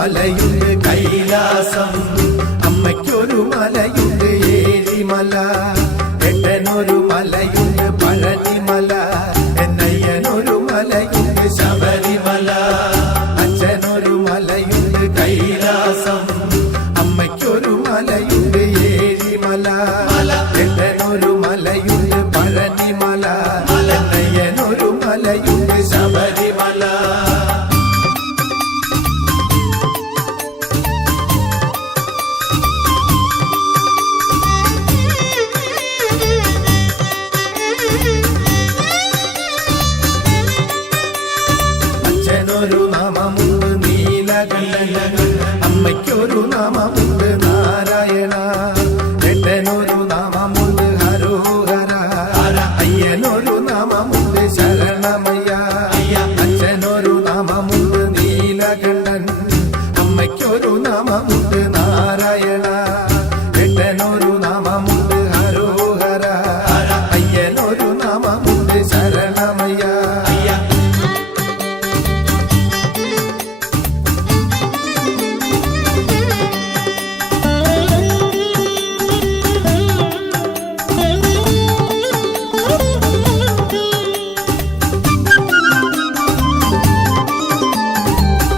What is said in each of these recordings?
മലയുണ്ട് കൈലാസം, അമ്മയ്ക്കൊരു മലയുണ്ട് ഏഴിമല, എട്ടനൊരു മലയുണ്ട് പഴനിമല, എന്നയ്യനൊരു മലയുണ്ട് ശബരിമല. അച്ഛനൊരു മലയുണ്ട് കൈലാസം, അമ്മയ്ക്കൊരു മലയുണ്ട് ഏഴിമല, എട്ടനൊരു മലയുണ്ട് പഴനിമല, എന്നയ്യനൊരു മലയുണ്ട് ശബരിമല. അച്ഛനൊരു നാമമുണ്ട് നീലകണ്ഠൻ, അമ്മയ്ക്കൊരു നാമമുണ്ട് നാരായണ, എട്ടനൊരു നാമമുണ്ട് ഹരോഹര, അയ്യനൊരു നാമമുണ്ട് ശരണമയ്യ. അച്ഛനൊരു നാമമുണ്ട് നീലകണ്ഠൻ, അമ്മയ്ക്കൊരു നാമമുണ്ട് നാരായണ, എട്ടനൊരു നാമമുണ്ട് ഹരോഹര, അയ്യനൊരു നാമമുണ്ട് ശരണമയ്യ.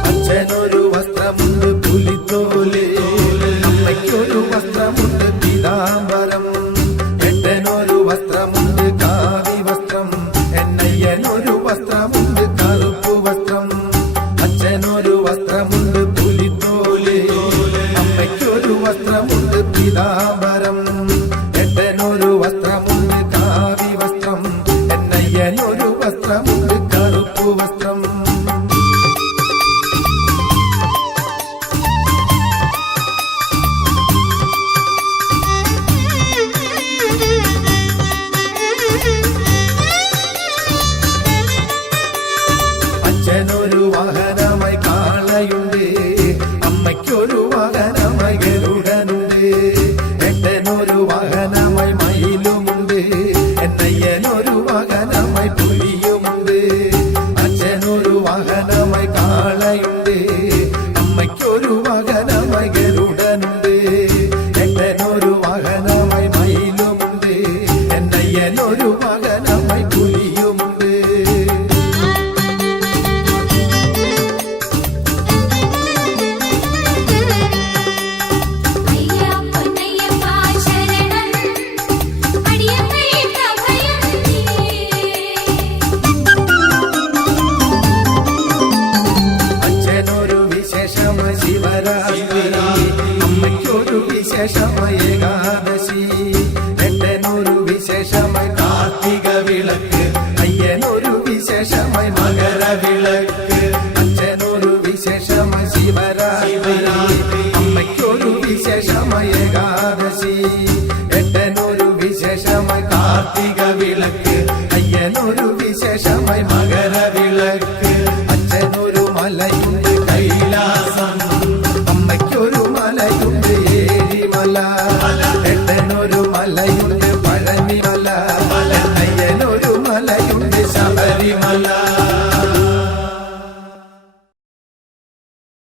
അച്ഛനൊരു വസ്ത്രമുണ്ട് പുലിത്തോല്, അമ്മയ്ക്കൊരു വസ്ത്രമുണ്ട് പീതാംബരം, എട്ടനൊരു വസ്ത്രമുണ്ട് കാവി വസ്ത്രം, എന്നയ്യനൊരു വസ്ത്രമുണ്ട് കറുപ്പു വസ്ത്രം. അച്ഛനൊരു വസ്ത്രമുണ്ട് പുലിത്തോല്, അമ്മയ്ക്കൊരു വസ്ത്രമുണ്ട് പീതാംബരം, എട്ടനൊരു വസ്ത്രമുണ്ട് കാവി വസ്ത്രം, എന്നയ്യനൊരു വസ്ത്രമുണ്ട് കറുപ്പു വസ്ത്രം. അച്ഛനൊരു വാഹനമായി കാളയുണ്ട്, അമ്മയ്ക്കൊരു വാഹനമായി ഗരുഡനുണ്ട്, എട്ടനൊരു വാഹനമായി മയിലുമുണ്ട്, എന്നയ്യനൊരു വാഹനമായി പുലിയുമുണ്ട്. അച്ഛനൊരു വാഹനമായി കാളയുണ്ട്, അമ്മയ്ക്കൊരു വാഹനമായി ഗരുഡനുണ്ട്, എട്ടനൊരു വാഹനമായി മയിലുമുണ്ട്, എന്നയ്യനൊരു വാഹനമായി പുലിയുമുണ്ട്. അച്ഛനൊരു വിശേഷമായി ശിവരാത്രി, അമ്മയ്ക്കൊരു വിശേഷമായി ഏകാദശി, എട്ടനൊരു വിശേഷമായി കാർത്തിക വിളക്ക്, അയ്യനൊരു വിശേഷമായി മകരവിളക്ക്. അച്ഛനൊരു വിശേഷമായി ശിവരാത്രി, അമ്മയ്ക്കൊരു വിശേഷമായി ഏകാദശി, എട്ടനൊരു വിശേഷമായി കാർത്തിക വിളക്ക്, അയ്യനൊരു വിശേഷമായി